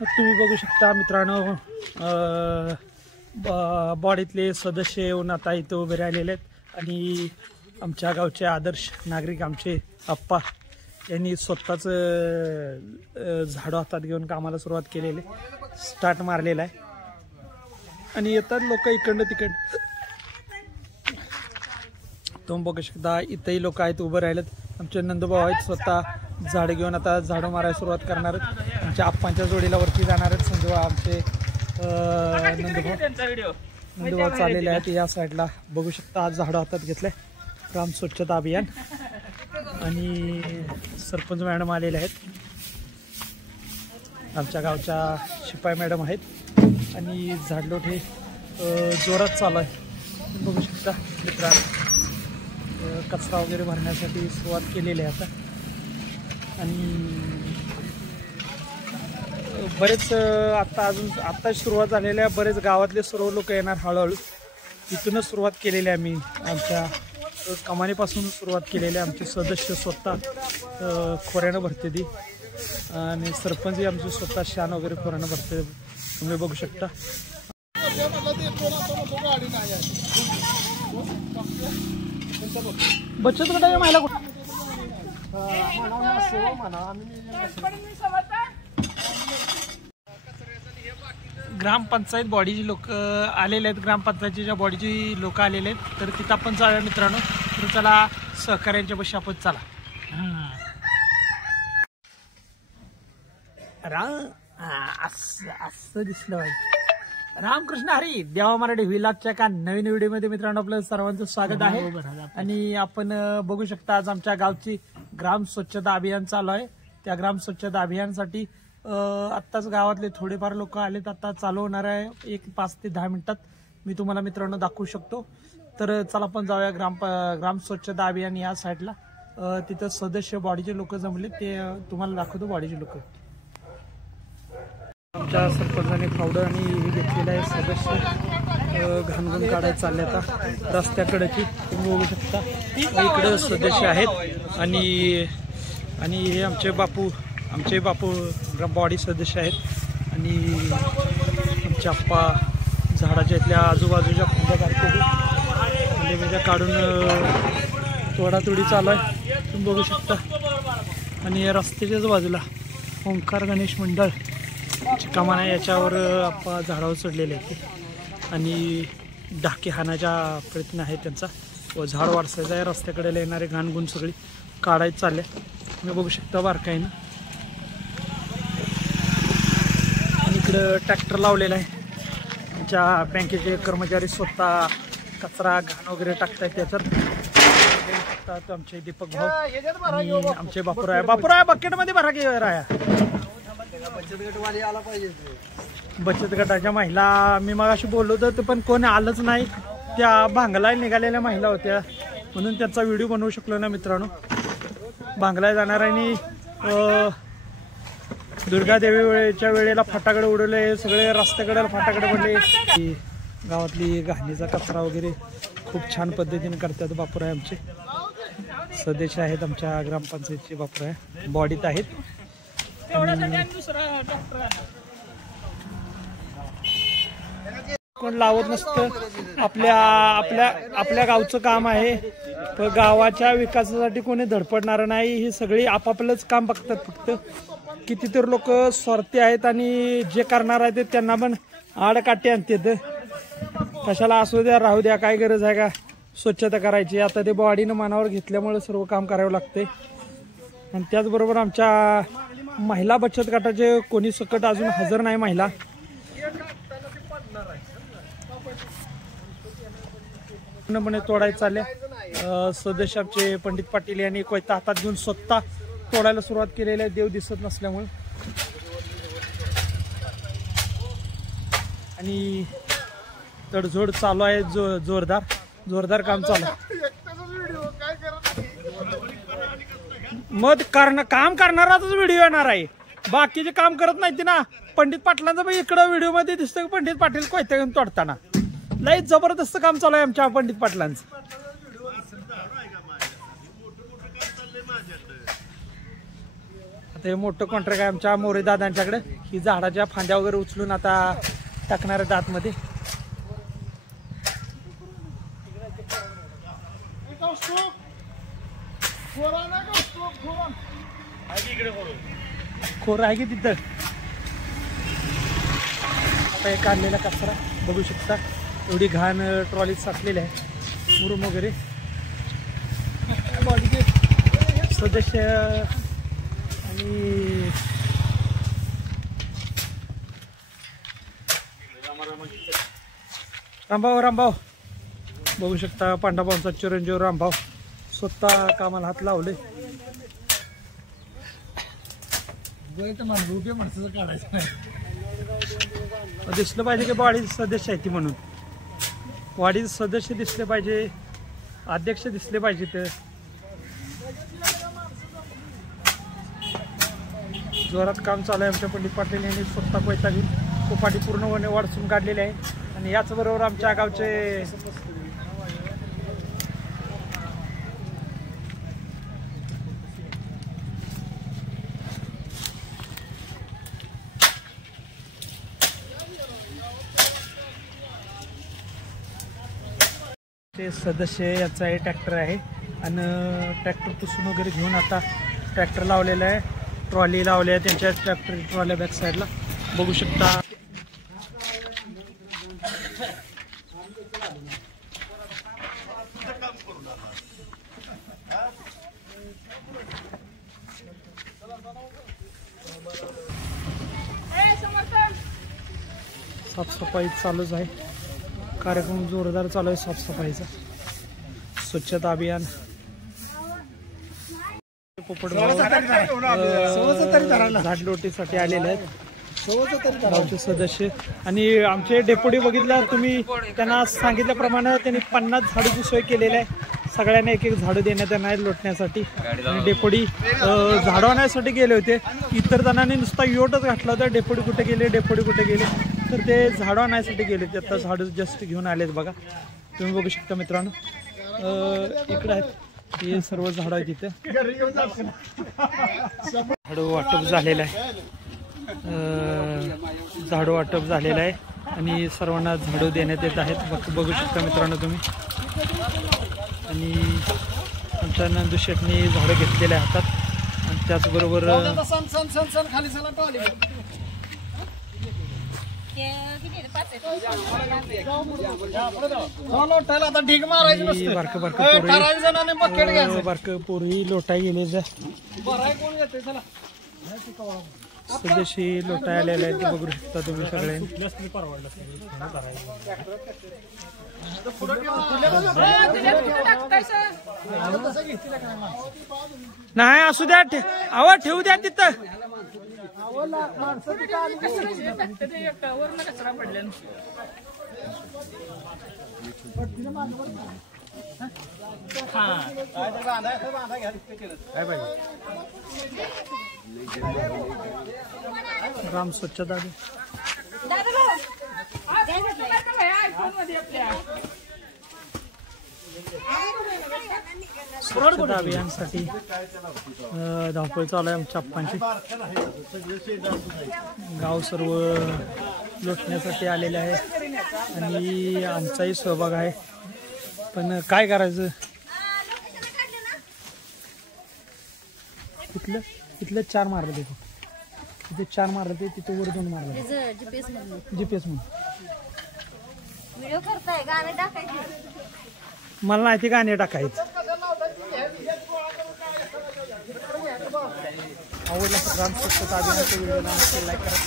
तुम्ही बघू शकता मित्रांनो, बॉडीतले सदस्य येऊन आता इथं उभे राहिलेले आहेत आणि आमच्या गावचे आदर्श नागरिक आमचे आप्पा यांनी स्वतःच झाडं हातात घेऊन कामाला सुरुवात केलेली, स्टार्ट मारलेला आहे आणि येतात लोक इकडनं तिकडं. तुम्ही बघू शकता इथंही लोक आहेत उभे राहिलेत. आमचे नंदूभाऊ आहेत, स्वतः झाडं घेऊन आता झाडं मारायला सुरुवात करणार आहेत. आमच्या आप्पांच्या जोडीला वरती जाणार आहेत. संजू आमचे नंदूभाऊ चाललेले आहेत. या साईडला बघू शकता आज झाडं हातात घेतले, ग्राम स्वच्छता अभियान आणि सरपंच मॅडम आलेले आहेत. आमच्या गावच्या शिपाई मॅडम आहेत आणि झाडलोट हे जोरात चालू आहे. बघू शकता मित्रांनो, कचरा वगैरे भरण्यासाठी सुरुवात केलेली आहे आता आणि बरेच आता सुरुवात झालेल्या बरेच गावातले सर्व लोक येणार हळूहळू. इथूनच सुरुवात केलेली आहे. आम्ही आमच्या कमानीपासून सुरुवात केलेली आहे. आमचे सदस्य स्वतः खोऱ्यानं भरते ती आणि सरपंच आमचे स्वतः शान वगैरे खोऱ्यानं भरते, तुम्ही बघू शकता. बचत गटाच्या महिला ग्रामपंचायत बॉडीची लोक आलेले आहेत, ग्रामपंचायतीच्या बॉडीची लोक आलेले आहेत. तर तिथं आपण जाऊया मित्रांनो. तर चला सहकार्यांच्या बशी आपण चला. असं दिसलं पाहिजे. रामकृष्ण हरी, देवा मराठी व्हिलॉगच्या का नवीन व्हिडिओमध्ये मित्रांनो आपलं सर्वांचं स्वागत आहे. आणि आपण बघू शकता आज आमच्या गावची ग्राम स्वच्छता अभियान चालू आहे. त्या ग्राम स्वच्छता अभियानासाठी आत्ताच गावातले थोडेफार लोक आलेत. आता चालू होणार आहे 5 ते 10 मिनिटात. मी तुम्हाला मित्रांनो दाखवू शकतो. तर चला आपण जाऊया ग्राम स्वच्छता अभियान या साईडला. तिथं सदस्य बॉडीचे लोक जमले, ते तुम्हाला दाखवतो बॉडीचे लोक. आमच्या सरपंचाने फावडं आणि हे घेतलेलं आहे. सदस्य घाणघूण काढायला चालले आता रस्त्याकडेची, तुम्ही बघू शकता. इकडं सदस्य आहेत आणि हे आमचे बापू बॉडी सदस्य आहेत आणि आमचे आप्पा झाडाच्या इथल्या आजूबाजूच्या कुंड्या काढते, काढून तोडातोडी चालू आहे, तुम्ही बघू शकता. आणि रस्त्याच्याच बाजूला ओंकार गणेश मंडळ चिकामाना याच्यावर आप्पा झाडावर चढलेले आहेत आणि डाके हाणाचा प्रयत्न आहे त्यांचा व झाड वाढसायचं आहे. रस्त्याकडे येणारे घाणगुण सगळी काढायचं चालले, तुम्ही बघू शकता बारकाईनं. आणि इकडं ट्रॅक्टर लावलेला आहे. आमच्या बँकेचे कर्मचारी स्वतः कचरा घाण वगैरे टाकतायत त्याच्यात. आमचे दीपक भाऊ आणि आमचे बापूराय बकेटमध्ये भरा की राया. बचत गटाच्या महिला मी मगाशी बोललो होतो पण कोणी आलंच नाही. त्या भांगला निघालेल्या महिला होत्या म्हणून त्याचा व्हिडिओ बनवू शकलो ना मित्रांनो. भांगला जाणार आणि दुर्गादेवीच्या वेळेला फटाकडे उडवले, सगळे रस्त्याकडे फटाकडे पडले. गावातली घाणीचा कचरा वगैरे खूप छान पद्धतीने करतात बापूराय. आमचे सदस्य आहेत आमच्या ग्रामपंचायतचे बापूराय बॉडीत आहेत. कोण लावत नसतं. आपल्या गावचं काम आहे, पण गावाच्या विकासासाठी कोणी धडपडणार नाही. ही सगळी आपापलंच काम बघतात फक्त. कितीतरी लोक स्वार्थी आहेत आणि जे करणार आहेत त्यांना पण आडकाठी आणतात. कशाला असू द्या राहू द्या, काय गरज आहे का स्वच्छता करायची. आता ते बॉडीनं मनावर घेतल्यामुळे सर्व काम करावं लागते. आणि त्याचबरोबर आमच्या महिला बचत गटाचे कोणी सकट अजून हजर नाही. महिला पूर्णपणे तोडायला चालल्या. सदस्य आमचे पंडित पाटील यांनी कोयता हातात घेऊन स्वतः तोडायला सुरुवात केलेली आहे, देव दिसत नसल्यामुळे. आणि तडजोड चालू आहे, जोरदार काम चालू आहे. मग काम करणाराच व्हिडिओ येणार आहे, बाकीचे काम करत नाही ना. पंडित पाटलांचा पण इकडं व्हिडिओ मध्ये दिसतं की पंडित पाटील कोयता घेऊन तोडताना. लई जबरदस्त काम चालू आहे आमच्या पंडित पाटलांचं. आता हे मोठं कॉन्ट्रॅक्ट आहे आमच्या मोरे दादांच्याकडे. ही झाडाच्या फांद्या वगैरे उचलून आता टाकणार आहेत आतमध्ये. खोर आहे की तिथं. आता एक काढलेला कचरा बघू शकता. एवढी घाण ट्रॉलीत साचलेली आहे. मुरुम वगैरे सदस्य आणि रामभाऊ बघू शकता. पांडाभाऊंचा चिरंजीव रामभाऊ स्वतः कामाला हात लावले. दिसलं पाहिजे की वाडीचे सदस्य आहे ती म्हणून. वाडीचे सदस्य दिसले पाहिजे, अध्यक्ष दिसले पाहिजे. तर जोरात काम चालू आहे. आमच्या पंडित पाटील यांनी स्वतः पैसा घेऊन कोपाटी पूर्णपणे वाढसून काढलेले आहे. आणि याचबरोबर आमच्या गावचे सदस्य याचा आहे ट्रॅक्टर आहे. आणि ट्रॅक्टर पुसून वगैरे घेऊन आता ट्रॅक्टर लावलेला आहे. ट्रॉली लावली आहे त्यांच्या ट्रॅक्टर ट्रॉल्या बॅक साईडला बघू शकता. साफसफाई चालूच आहे. कार्यक्रम जोरदार चालू आहे साफसफाईचा. स्वच्छता अभियान. झाडलोटीसाठी आलेले आहेत गावचे सदस्य. आणि आमचे डेप्युटी बघितलं तुम्ही, त्यांना सांगितल्याप्रमाणे त्यांनी 50 झाडूची सोय केलेली आहे. सगळ्यांना एक झाडू देण्यात येणार आहे लोटण्यासाठी. आणि डेप्युटी झाडू आणण्यासाठी गेले होते. इतर जणांनी नुसता योटच घातला होता. डेप्युटी कुठे गेले, डेप्युटी कुठे गेले, तर ते झाडू आणण्यासाठी गेले. ते आता झाडू जस्ट घेऊन आलेत बघा. तुम्ही बघू शकता मित्रांनो. इकडे आहेत हे सर्व झाडं आहेत. तिथे झाडू वाटप झालेलं आहे. झाडू वाटप झालेलं आहे आणि सर्वांना झाडू देण्यात येत आहेत. बघू शकता मित्रांनो तुम्ही. आणि आमच्या नंदू शेटनी झाडं घेतलेले हातात. आणि त्याचबरोबर बारक पोरी लोटाय गेले. सदस्य लोटाय आलेले आहेत. बघू शकता तुम्ही सगळे. नाही असू द्या. आवाज ठेवू द्या तिथं. ग्राम स्वच्छता स्वच्छता अभियानासाठी धावपळ चालू आहे आमच्या आप्पांची. गाव सर्व लोटण्यासाठी आलेले आहे आणि आमचाही सहभाग आहे. पण काय करायचं. इथलं 4 मारलं देखो. तिथे 4 मारलं ते तिथे वर 2 मारलं. जीपीएस म्हणून मला नाही ते गाणे टाकायचं. आवडला ग्राम स्वच्छता अभियानाचा व्हिडिओ लाईक करा.